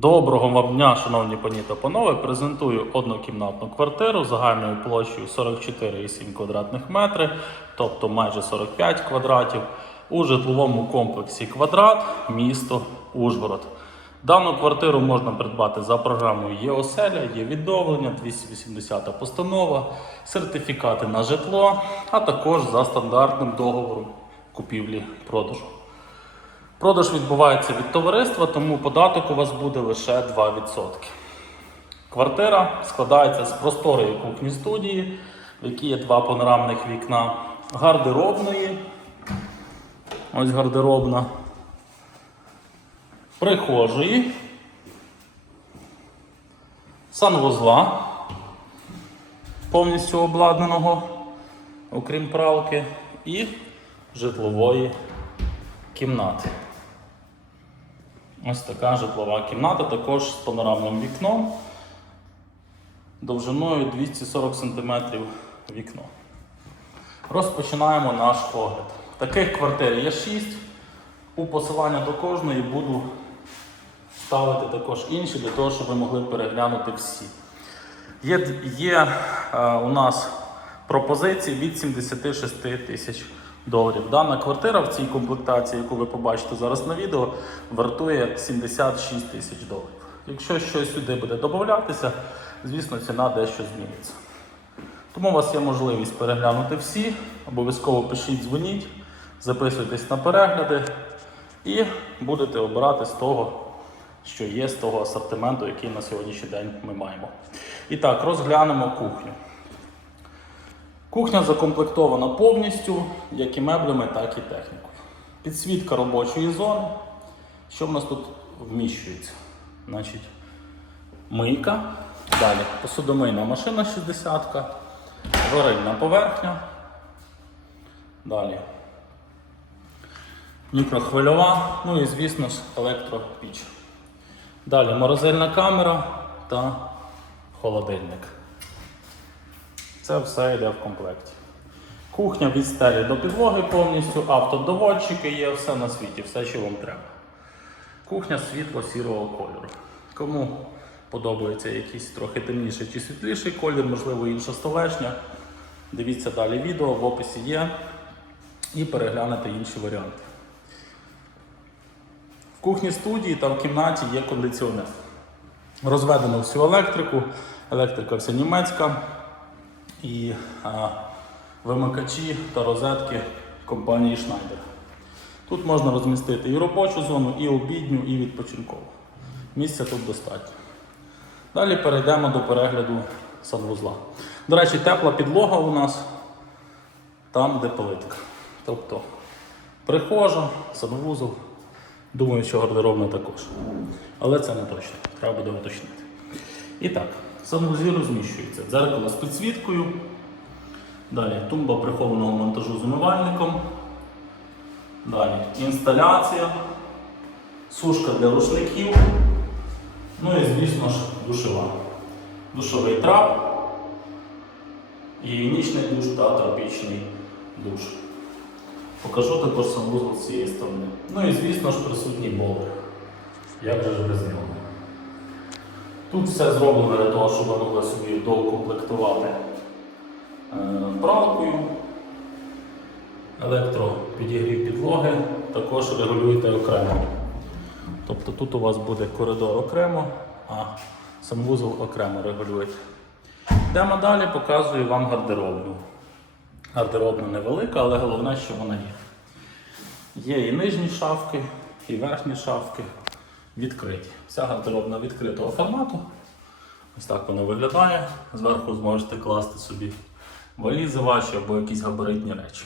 Доброго вам дня, шановні пані та панове. Презентую однокімнатну квартиру загальною площею 44,7 квадратних метри, тобто майже 45 квадратів, у житловому комплексі Квадрат, місто Ужгород. Дану квартиру можна придбати за програмою ЄОСЕЛЯ, є відновлення, 280 постанова, сертифікати на житло, а також за стандартним договором купівлі-продажу. Продаж відбувається від товариства, тому податок у вас буде лише 2%. Квартира складається з просторої кухні студії, в якій є два панорамних вікна, гардеробної. Ось гардеробна. Прихожої. Санвузла повністю обладнаного, окрім пралки, і житлової кімнати. Ось така житлова кімната, також з панорамним вікном, довжиною 240 см вікно. Розпочинаємо наш огляд. Таких квартир є 6. У посилання до кожної буду ставити також інші, для того, щоб ви могли переглянути всі. Є, є е, у нас пропозиції від 76 тисяч доларів. Дана квартира в цій комплектації, яку ви побачите зараз на відео, вартує 76 тисяч доларів. Якщо щось сюди буде додатися, звісно, ціна дещо зміниться. Тому у вас є можливість переглянути всі, обов'язково пишіть, дзвоніть, записуйтесь на перегляди і будете обирати з того, що є з того асортименту, який на сьогоднішній день ми маємо. І так, розглянемо кухню. Кухня закомплектована повністю, як і меблями, так і технікою. Підсвітка робочої зони. Що в нас тут вміщується? Значить, мийка. Далі посудомийна машина 60-ка, варильна поверхня. Далі мікрохвильова, ну і звісно ж електропіч. Далі морозильна камера та холодильник. Це все йде в комплекті. Кухня від стелі до підлоги повністю, автодоводчики є, все на світі, все, що вам треба. Кухня світло-сірого кольору. Кому подобається якийсь трохи темніший чи світліший колір, можливо інша столешня. Дивіться далі відео, в описі є. І переглянете інші варіанти. В кухні студії та в кімнаті є кондиціонер. Розведено всю електрику, електрика вся німецька і а, вимикачі та розетки компанії Schneider. Тут можна розмістити і робочу зону, і обідню, і відпочинкову. Місця тут достатньо. Далі перейдемо до перегляду санвузла. До речі, тепла підлога у нас там, де плитка. Тобто прихожа, санвузол. Думаю, що гардеробна також. Але це не точно. Треба буде уточнити. І так, в санвузлі розміщується дзеркало з підсвіткою. Далі тумба прихованого монтажу з умивальником. Далі інсталяція, сушка для рушників. Ну і, звісно ж, душова. Душовий трап і нічний душ та тропічний душ. Покажу також санвузол з цієї сторони. Ну і звісно ж присутній бойлер. Як же ж без нього? Тут все зроблено для того, щоб могли собі доукомплектувати е, пралкою, електропідігрів підлоги, також регулюєте окремо. Тобто тут у вас буде коридор окремо, а санвузол окремо регулюєте. Йдемо далі, показую вам гардеробну. Гардеробна невелика, але головне, що вона є. Є і нижні шафки, і верхні шафки відкриті. Вся гардеробна відкритого формату. Ось так вона виглядає. Зверху зможете класти собі валізи ваші або якісь габаритні речі.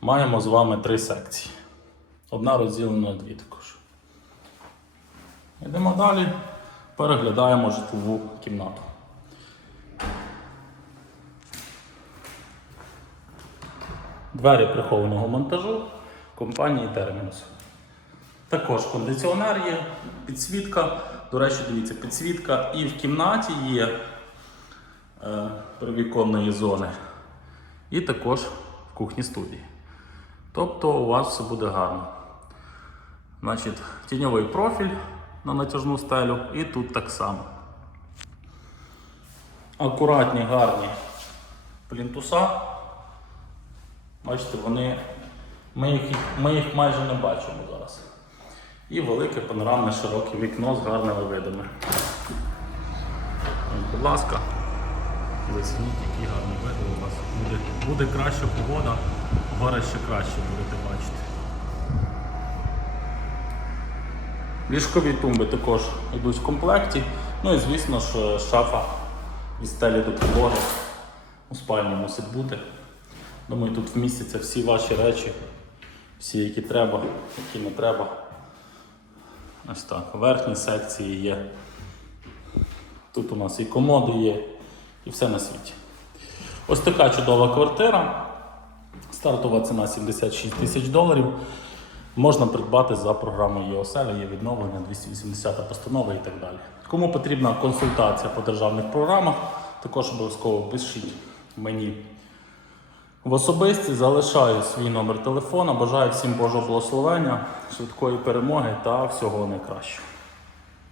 Маємо з вами три секції. Одна розділена на дві також. Йдемо далі, переглядаємо житлову кімнату. Двері прихованого монтажу компанії Terminus. Також кондиціонер є, підсвітка. До речі, дивіться, підсвітка і в кімнаті є е, привіконної зони, і також в кухні студії. Тобто у вас все буде гарно. Значить, тіньовий профіль на натяжну стелю, і тут так само. Акуратні, гарні плінтуса. Бачите, вони, ми, їх, ми їх майже не бачимо зараз. І велике панорамне широке вікно з гарними видами. Будь ласка, зацініть, які гарні види у вас. Буде, буде краща погода, гори ще краще будете бачити. Ліжкові тумби також йдуть в комплекті. Ну і звісно ж шафа від стелі до підлоги у спальні мусить бути. Думаю, тут вмістяться всі ваші речі, всі, які треба, які не треба. Ось так. В верхній секції є. Тут у нас і комоди є, і все на світі. Ось така чудова квартира. Стартова ціна 76 тисяч доларів. Можна придбати за програмою ЄОСЕЛ, є відновлення 280 постанова і так далі. Кому потрібна консультація по державних програмах, також обов'язково пишіть мені в особисті, залишаю свій номер телефона. Бажаю всім Божого благословення, швидкої перемоги та всього найкращого.